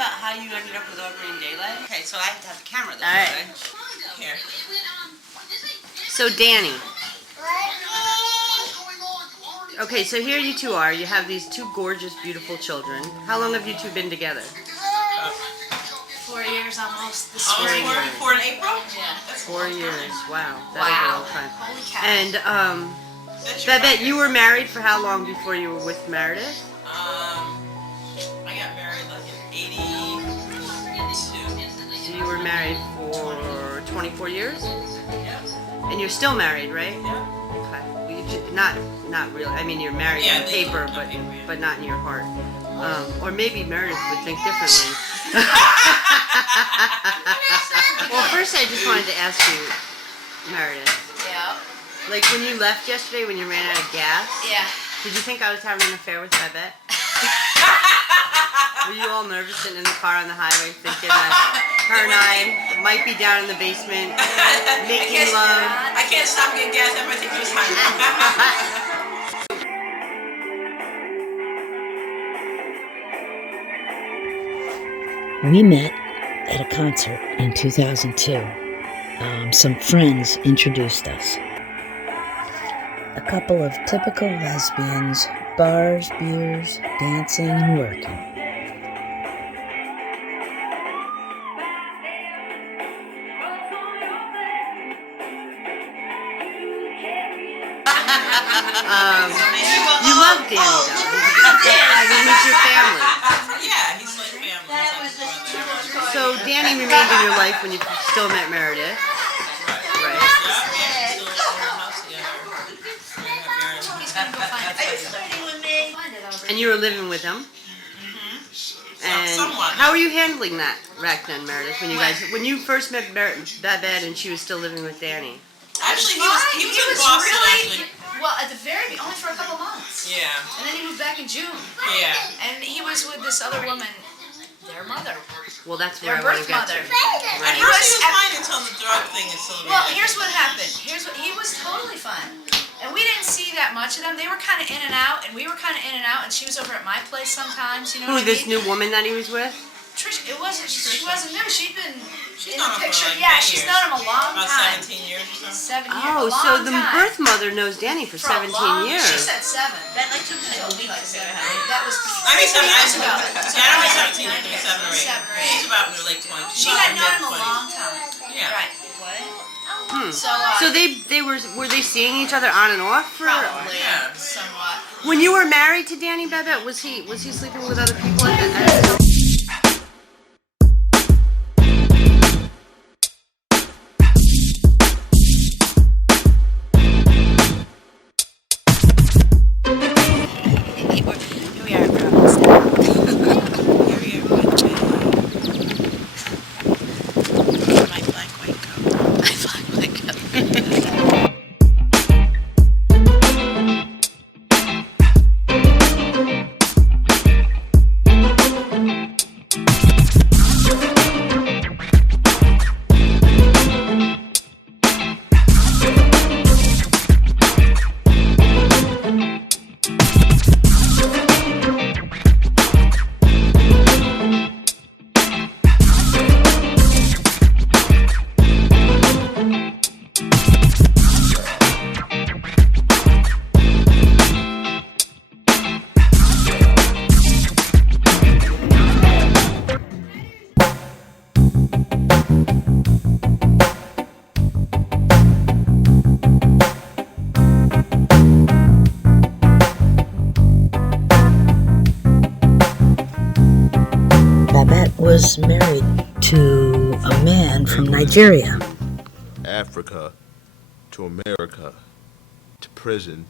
about how you ended up with Aubrey in Daylight? Okay, so I have to have the camera though. All right. Here. So Danny. Okay, so here you two are. You have these two gorgeous, beautiful children. How long have you two been together? 4 years almost this Oh, spring. 4 in April? Yeah. 4 years. Wow. That is a long time. Holy cow. And Babette, you were married for how long before you were with Meredith? I got married like in 82. So you were married for 24 years? Yep. And you're still married, right? Yep. Okay. Well, not really. I mean, you're married on paper, but not in your heart. Or maybe Meredith would think differently. Well, first I just wanted to ask you, Meredith. Yeah. Like when you left yesterday, when you ran out of gas. Yeah. Did you think I was having an affair with Babette? Were you all nervous sitting in the car on the highway, thinking that her and I might be down in the basement making love? I can't stop getting gas. Everybody thinks I'm We met at a concert in 2002. Some friends introduced us. A couple of typical lesbians, bars, beers, dancing, and working. You love Danny, though. I mean, he's your family. Yeah, he's like family. So Danny remained in your life when you still met Meredith, right? And you were living with him. And how were you handling that back then, Meredith? When you first met Babette and she was still living with Danny? Actually, he was in Boston, really, actually. well, at the very only for a couple months. Yeah. And then he moved back in June. Yeah. And he was with this other woman, their mother. Well, that's Their where I want birth to get mother. to. At first he was fine until the drug thing is so Well, here's what happened. He was totally fine. And we didn't see that much of them. They were kind of in and out, and we were kind of in and out, and she was over at my place sometimes, you know Who, what I this mean? new woman that he was with? Trish, she wasn't new. She'd been She's in known the him for picture. like Yeah, 10 she's years. known him a long About time. 17 years or so. 7 years. Oh, a long so the time. birth mother knows Danny for For a 17 long- years. She said 7. That like 2 weeks Like ago. 7. That was I mean, 7 years ago. Yeah, I don't mean 17 years, maybe 7 or 8. 7 or 8. She's about in her late 20s. She had known him a long time. Yeah. Right. So they were they seeing each other on and off for? Probably. Yeah. Somewhat. When you were married to Danny Babette, was he sleeping with other people at the time? Here we are in Providence. My black white coat. Babette was married to a man from Nigeria. Africa to America to prison.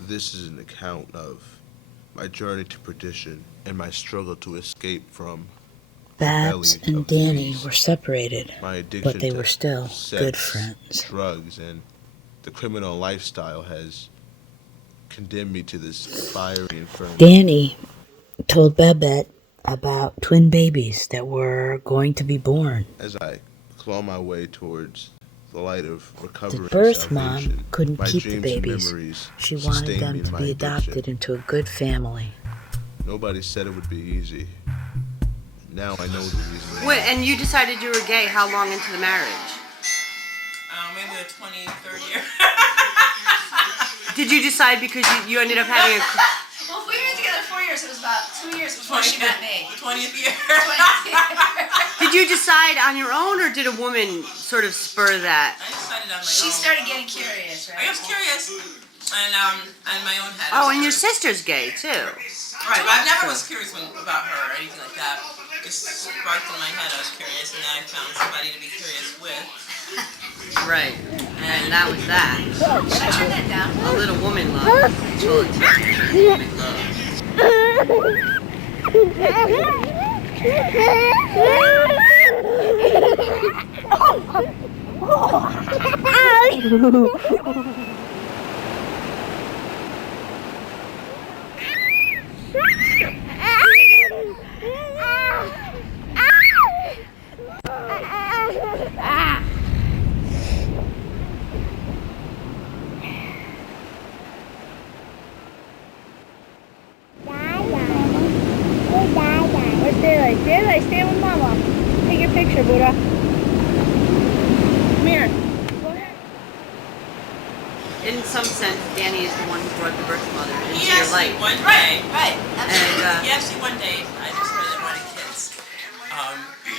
This is an account of my journey to perdition and my struggle to escape from Babs and Danny were separated, my addiction but they to were still sex, good friends. drugs, and the criminal lifestyle has condemned me to this fiery inferno. Danny told Babette about twin babies that were going to be born. As I claw my way towards the light of recovery The and birth mom salvation, couldn't my keep the dreams and babies. memories She sustain wanted me them in to my be addiction. adopted into a good family. Nobody said it would be easy. now I know the reason why. Wait, and you decided you were gay how long into the marriage? Maybe the 23rd year. Did you decide because you ended up having a... Well, if we were together 4 years, it was about 2 years before she met me. 20th year. 20th year. Did you decide on your own, or did a woman sort of spur that? I decided on my She own. started getting curious, right? I was curious, and my own head. Oh, and your sister's gay, too. Right, but I never was curious about her or anything like that. Just sparked in my head. I was curious, and then I found somebody to be curious with. Right. And that was that. Should I turn that down? A little woman love. Well, it's woman love. Stay with Mama. Take your picture, Buddha. Come here. Go ahead. In some sense, Danny is the one who brought the birth mother into He your asked me life. one day. Right. Absolutely. And, He asked me one day. I just really wanted kids.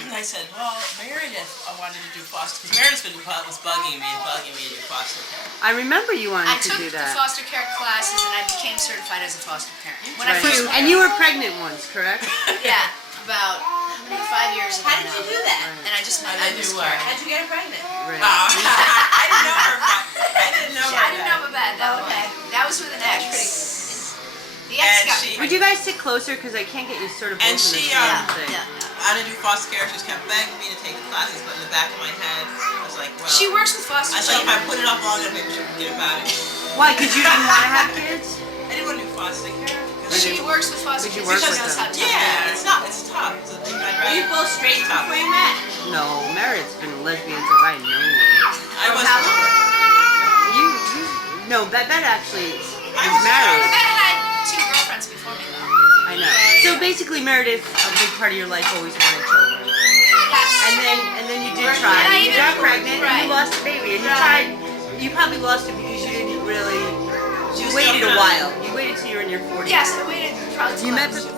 And I said, well, Meredith, I wanted to do foster. Because Meredith was bugging me to do foster care. I remember you wanted I to took do the that. foster care classes and I became certified as a foster parent. When I Right. first And you were pregnant once, correct? yeah, about 5 years ago. How did you do that? And I just met How'd you get her pregnant? Right. I didn't know her. I didn't know her. I didn't know about that. Okay. That was with an ex. The ex And got she- me. Would you guys sit closer? Because I can't get you sort of both And in the she, same thing. I wanted to do foster care. She just kept begging me to take the classes, but in the back of my head, I was like, well. She works with foster I was like, if I children. put it off long enough, maybe she'll forget about it. Why? Because you didn't want to have kids? I didn't want to do foster care. She works with foster Did you kids. work She with knows them? how to Yeah, it's tough. It's a thing I'd rather. You both straight before you met? No, Meredith's been a lesbian since I know her. I was. No, Bet actually is I was married. I had 2 girlfriends before me though. I know. So basically, Meredith, a big part of your life always wanted children. And then you did try. And I And you even- got pregnant and right. you lost the baby. And you Right. tried. You probably lost it because you didn't really. She You was waited still a while. You waited till you were in your 40s. Yes, I waited probably till You I met was- the.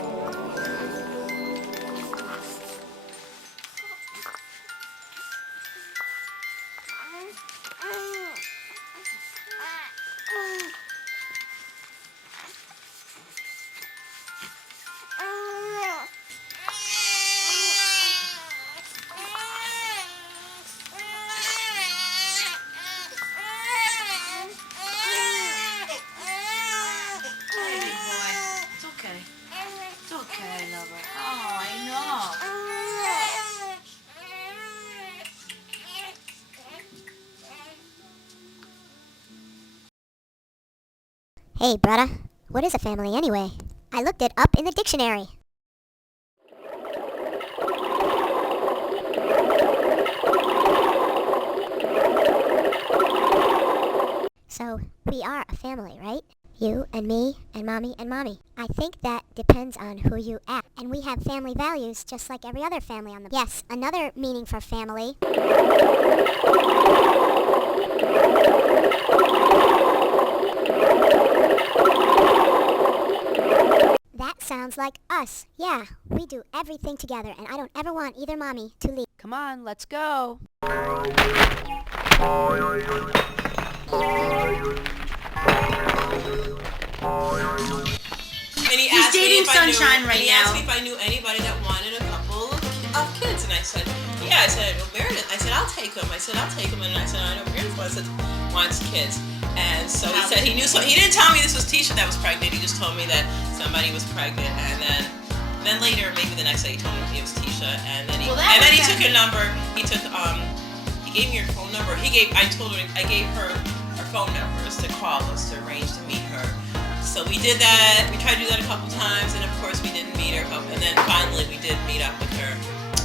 Baby boy. It's okay. It's okay, lover. Oh, I know. Hey, brother. What is a family anyway? I looked it up in the dictionary. So, we are a family, right? You and me and mommy and mommy. I think that depends on who you ask. And we have family values just like every other family on the... Yes, another meaning for family... That sounds like us. Yeah, we do everything together, and I don't ever want either mommy to leave. Come on, let's go. And he He's asked me dating if I knew, Sunshine right He asked now. me if I knew anybody that wanted a couple of kids, and I said, yeah. I said, well, Meredith. I said, I'll take them. And I said, I know Meredith wants kids. And so he said he knew. So he didn't tell me this was Tisha that was pregnant. He just told me that somebody was pregnant, and then later, maybe the next day, he told me it was Tisha, and then he took her number. He gave me her phone number. I gave her phone numbers to call us to arrange to meet her. So we did that. We tried to do that a couple times, and of course we didn't meet her. And then finally we did meet up with her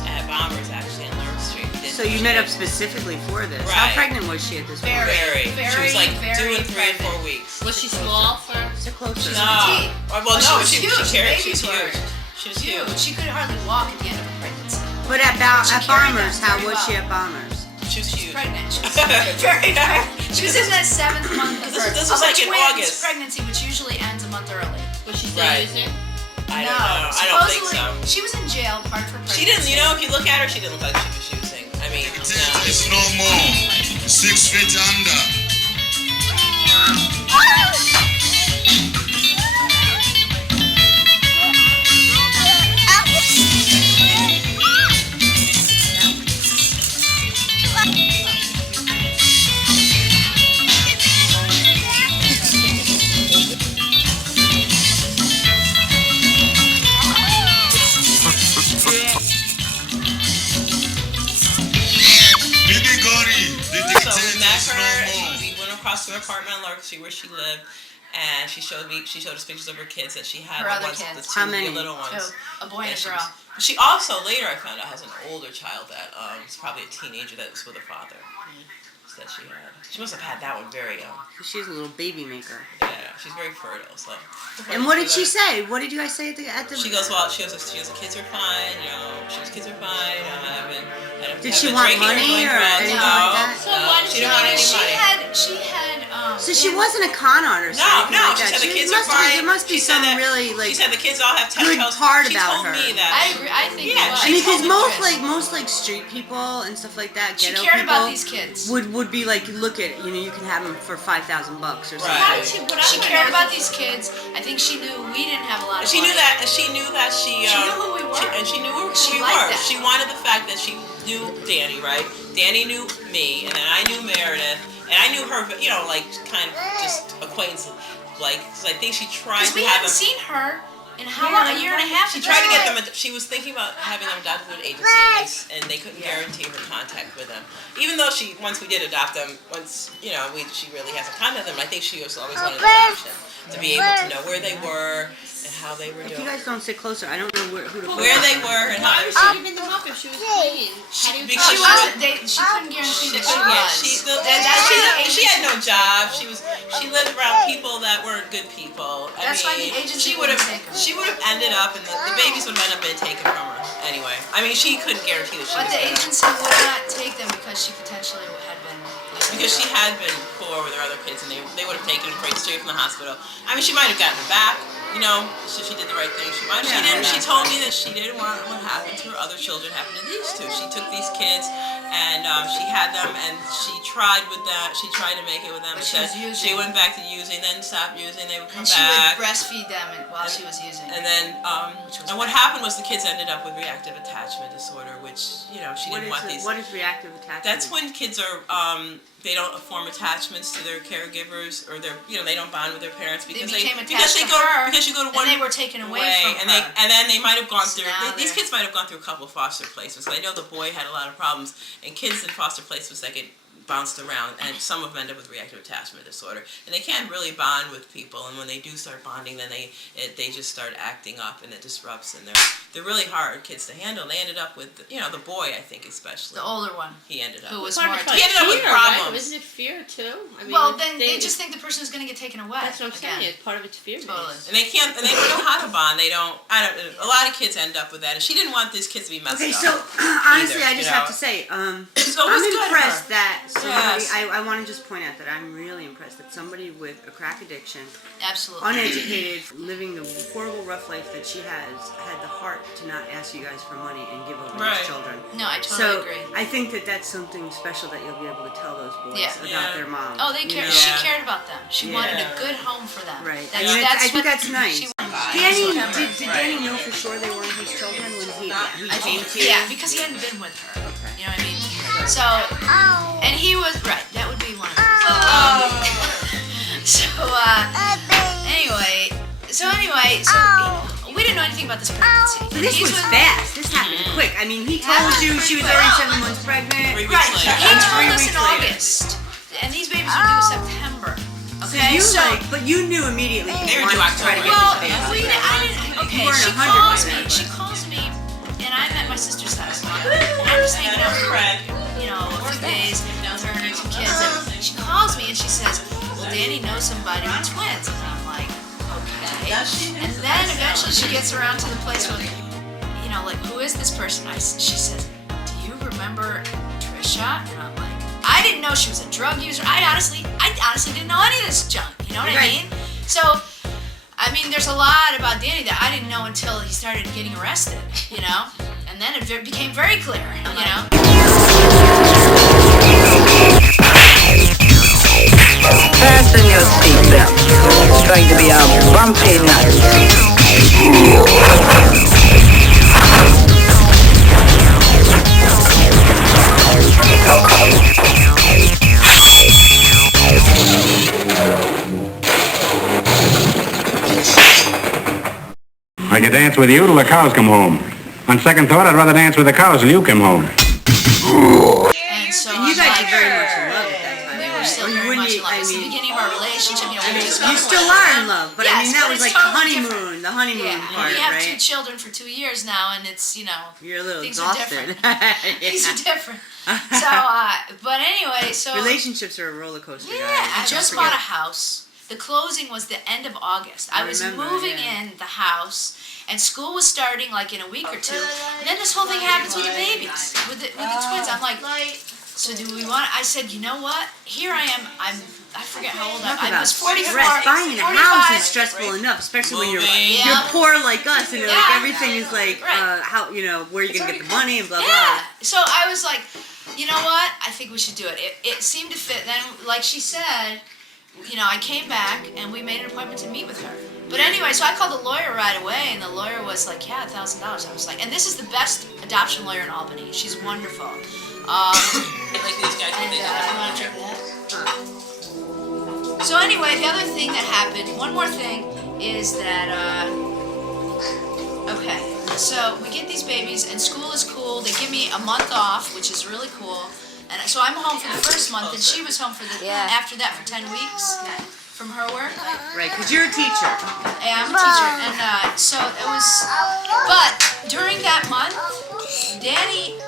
at Bombers, actually, on Lurk Street. So you met up specifically for this. How Right. pregnant was she at this point? Very. She was like very doing 3 or 4 pregnant. weeks. Was she small for? Sit closer. No. Well, She no, was she huge. carried. She Babies was were huge. She was huge. She could hardly walk at the end of her pregnancy. But at Bombers, how was she at Bombers? She was huge. Pregnant. She was very pregnant. She was in that 7th month of This was like in August. pregnancy, which usually ends a month early. Was she still using? I don't know. I don't think so. She was in jail, part for pregnancy. She didn't, if you look at her, she didn't look like she was using. I mean, no. It's no more. 6 feet under. To her apartment in Lark, see where she lived, and she showed us pictures of her kids that she had. Her other kids. kids. How many? The little ones. A boy and a girl. She also later I found out has an older child that is probably a teenager that was with her father. That she had. She must have had that one very young. She's a little baby maker. Yeah, she's very fertile. So. And what did she say? What did you guys say at the? She goes, well, she goes, the kids are fine. Kids are fine. Did she want money or anything like that? No, she didn't want any money. She had. So she wasn't a con artist. No. Like She that. said the kids are fine. There must be some really She said the kids all have good telltales. part She about told her. me that. I agree. I think. Yeah, I mean, because most street people and stuff like that, she ghetto cared people, about these kids. would be like, look at, you can have them for $5,000 or something. Right. She cared about these kids. I think she knew we didn't have a lot of She money. knew that. She knew that she. She knew who we were. And she knew who She we liked were. that. She wanted the fact that she knew Danny, right? Danny knew me, and then I knew Meredith, and I knew her. Like kind of just acquaintance. Like, cause I think she tried Because to we have hadn't them. seen her in how long? A year and a half. She tried to get them. She was thinking about having them adopted through an agency, and they couldn't guarantee her contact with them. Even though once we did adopt them, she really hasn't contacted them. I think she was always wanted adoption to be able to know where they were and how they were If doing. you guys don't sit closer, I don't know who to put. Where they were and how Why they was were. she giving them up if she was clean? How do you Because She wasn't. She couldn't guarantee that she was. She had no job. She lived around people that weren't good people. That's why the agency she would have wouldn't take her. she would have ended up, and the babies would have ended up being taken from her anyway. I mean, she couldn't guarantee that she But was the gonna- agency would not take them because she potentially had been. because she had been poor with her other kids, and they would have taken her straight from the hospital. I mean, she might have gotten her back. So she did the right thing. She didn't. She told me that she didn't want what happened to her other children happen to these two. She took these kids, and she had them, and she tried with that. She tried to make it with them. But and she was said using. she went back to using, then stopped using. They would come And she would back. breastfeed them while she was using. And then, and what happened was the kids ended up with reactive attachment disorder, which she didn't want these. What is reactive attachment? That's when kids are they don't form attachments to their caregivers, or they don't bond with their parents because They became because attached they to go her, because you go to one and they were taken away from and her. and then they might have gone So through now these they're- kids might have gone through a couple of foster placements. I know the boy had a lot of problems, and kids in foster placements that get bounced around, and some of them end up with reactive attachment disorder, and they can't really bond with people, and when they do start bonding, then they just start acting up, and it disrupts, and they're really hard kids to handle. They ended up with the boy, I think especially The older one. he ended up Who was Part more of He ended up with fear, problems. right? Isn't it fear too? I mean, Well, then they just think the person is going to get taken away. That's what I'm saying. again. It's part of it's fear. Totally. And they don't know how to bond. A lot of kids end up with that, and she didn't want these kids to be messed Okay, up. so honestly, either, I just have to say, So it I'm was good of impressed her. that somebody. Yes. I want to just point out that I'm really impressed that somebody with a crack addiction, Absolutely. uneducated, living the horrible, rough life that she has, had the heart to not ask you guys for money and give over Right. these children. No, I totally So agree. I think that's something special that you'll be able to tell those boys Yeah. about Yeah. their mom. Oh, they you cared. know? She Yeah. cared about them. She wanted Yeah. a good home for them. Right. That's, I mean, that's I think what that's nice. She Danny, September. did Danny know for sure they weren't his children when he I came think, to you? yeah, because he hadn't been with her. Okay. You know what I mean? So, and he was right. That would be one of them. Anyway, we didn't know anything about this pregnancy. So this was fast. This happened quick. I mean, he told you she was already 7 months pregnant. 3 weeks Right. later. He told 3 us weeks in later. August, and these babies were due September. So Okay, but you knew immediately you They were wanted due to try to October. get well, this baby. I didn't. Okay, You weren't she 100%, calls me. but- She calls me, and I'm at my sister's house. And I'm just hanging out for a few days with her and her 2 kids. And she calls me and she says, "Well, Danny knows somebody with twins." And I'm like, "Okay." And then eventually she gets around to the place where, like, who is this person? She says, do you remember Trisha? And I'm like, I didn't know she was a drug user. I honestly didn't know any of this junk. You know what I mean? So, I mean, there's a lot about Danny that I didn't know until he started getting arrested, you know? And then it became very clear, you know? Fasten your seatbelt. It's going to be a bumpy night. I could dance with you till the cows come home. On second thought, I'd rather dance with the cows till you come home. And so And you guys are very much in love at that time. we were still very much in love. It's the beginning of our relationship. You know, we just got You still are in love, but I mean, Yes, that but was it's like the totally honeymoon, the honeymoon part, we have right? 2 children for 2 years now, and it's, you know, You're a little things exhausted. are different. Things are different. So, but anyway, so Relationships are a roller coaster, yeah, guys. I Don't just forget. bought a house. The closing was the end of August. I was remember, moving yeah. in the house, and school was starting like in a week or 2. And then this whole thing happens with the babies, with the twins. I'm like, so do we want? I said, you know what? Here I am. I forget how old Talk I about was. 44. stress. Buying a 45. house is stressful enough, especially when you're Yeah. poor like us, and like Yeah. everything is like Right. how where you gonna get the money and blah Yeah. blah. So I was like, you know what? I think we should do it. It seemed to fit. Then, like she said, you know, I came back and we made an appointment to meet with her. But anyway, so I called the lawyer right away, and the lawyer was like, yeah, $1,000. I was like, and this is the best adoption lawyer in Albany. She's wonderful. Like these guys, when they do that furniture. So anyway, the other thing that happened, one more thing, is that, okay, so we get these babies, and school is cool. They give me a month off, which is really cool. And so I'm home for the first month, and she was home for after that for 10 weeks from her work. Right, because you're a teacher. Yeah, I'm a teacher, and so it was. But during that month, Danny,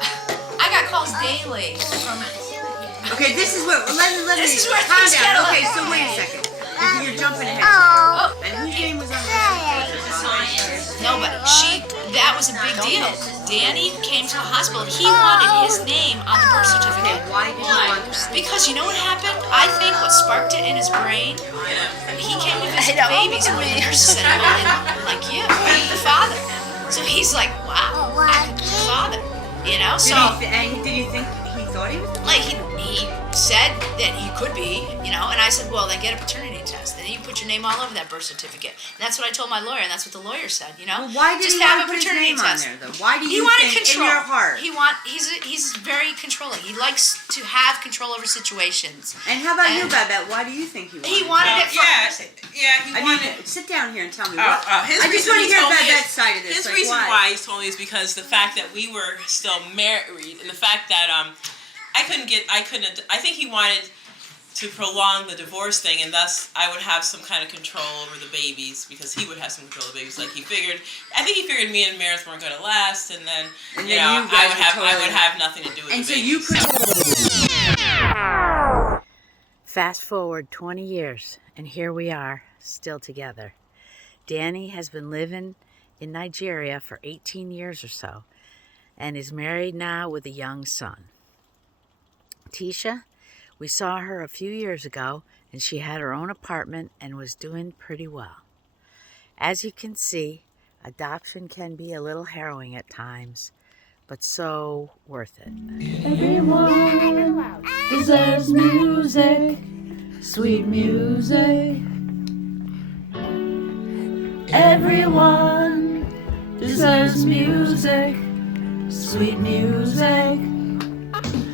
I got calls daily from. Okay, this is what. Let This me is where calm things get down. a Okay, little- so wait a second. You're jumping ahead. Oh. And whose name was on the Nobody. That was a big deal. Danny came to the hospital. He wanted his name on the birth certificate. Okay, why did you want that? Because you know what happened? I think what sparked it in his brain, he came to visit babies, and when the nurse said, oh, and like you, you're the father. So he's like, wow, I could be the father. You know, so. Did you think he thought he was? Like he said that he could be, you know, and I said, well, then get a paternity test, and then you put your name all over that birth certificate. And that's what I told my lawyer, and that's what the lawyer said, you know. Well, why did just he have want to a put his paternity name on test. there, though? Why do He you wanted think control. in your heart? He's very controlling. He likes to have control over situations. And how about you, Babette? Why do you think he wanted? He wanted it for. He wanted. Sit down here and tell me. I just want to hear Babette's side of this. His like, reason why he told me is because the fact that we were still married, and the fact that I think he wanted to prolong the divorce thing, and thus I would have some kind of control over the babies, because he would have some control of the babies. Like I think he figured me and Meredith weren't going to last, and then I would have nothing to do with and the so babies. you could. Fast forward 20 years, and here we are, still together. Danny has been living in Nigeria for 18 years or so, and is married now with a young son. Tisha, we saw her a few years ago, and she had her own apartment and was doing pretty well. As you can see, adoption can be a little harrowing at times, but so worth it. Everyone deserves music, sweet music. Everyone deserves music, sweet music.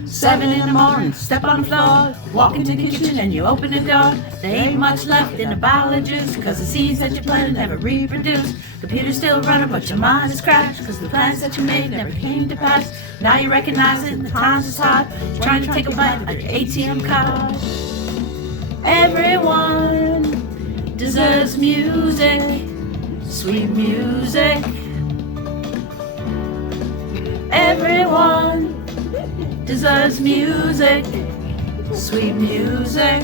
7 in the morning, step on the floor, walk into the kitchen and you open the door. There ain't much left in the bottle of juice, cause the seeds that you planted never reproduced. Computer's still running, but your mind is crashed, cause the plans that you made never came to pass. Now you recognize it, and the times is hard, trying to take a bite of your ATM card. Everyone deserves music, sweet music. Everyone deserves music, sweet music.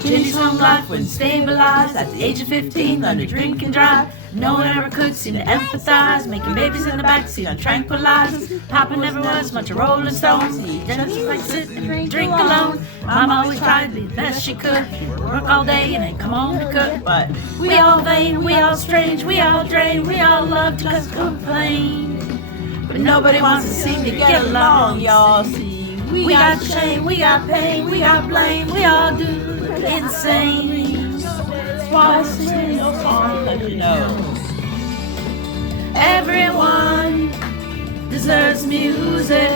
Jenny's home life wasn't stabilized. At the age of 15, learned to drink and drive. No one ever could seem to empathize. Making babies in the backseat on tranquilizers. Papa never was much a Rolling Stones. He just like sit and drink alone. Mama always tried to be the best she could. Work all day and then come home to cook. But we all vain, we all strange, we all drain, we all love to complain. But nobody wants to seem to get along, y'all. See, we got shame, we got pain, we got blame, we all do insane. That's why I sing no song, 'cause you know everyone deserves music,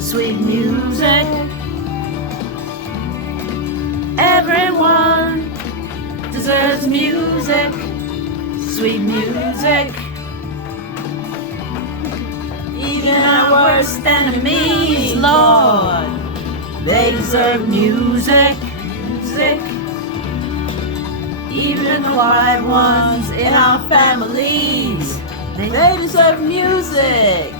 sweet music. Everyone deserves music, sweet music. Even our worst enemies, Lord, they deserve music, music. Even the quiet ones in our families, they deserve music.